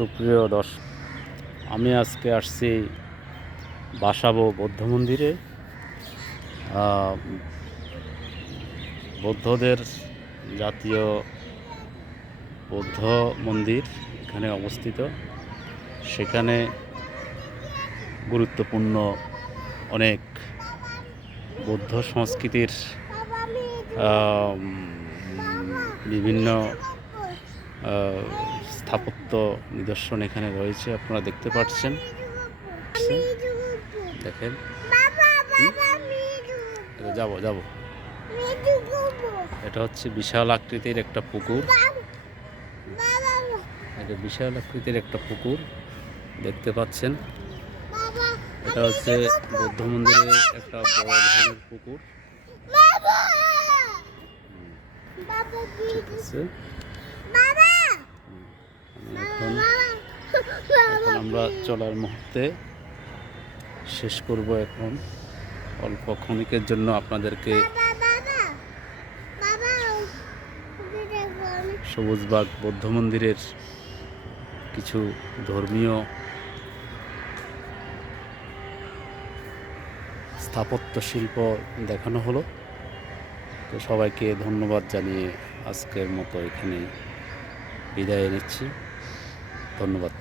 সুপ্রিয় দর্শক, আমি আজকে আসছি বাসাবো বৌদ্ধ মন্দিরে। বৌদ্ধদের জাতীয় বৌদ্ধ মন্দির এখানে অবস্থিত। সেখানে গুরুত্বপূর্ণ অনেক বৌদ্ধ সংস্কৃতির বিভিন্ন স্থাপত্য নিদর্শন এখানে রয়েছে, আপনারা দেখতে পাচ্ছেন। দেখেন, যাবো যাবো এটা হচ্ছে বিশাল আকৃতির একটা পুকুর। এটা বিশাল আকৃতির একটা পুকুর দেখতে পাচ্ছেন। এটা হচ্ছে বৌদ্ধ মন্দিরের একটা বড় ধরনের পুকুর। ঠিক আছে, এখন আমরা চলার মুহূর্তে শেষ করব। এখন অল্প ক্ষণিকের জন্য আপনাদেরকে সবুজবাগ বৌদ্ধ মন্দিরের কিছু ধর্মীয় স্থাপত্য শিল্প দেখানো হলো। তো সবাইকে ধন্যবাদ জানিয়ে আজকের মতো এখানেই বিদায় নিচ্ছি। ধন্যবাদ।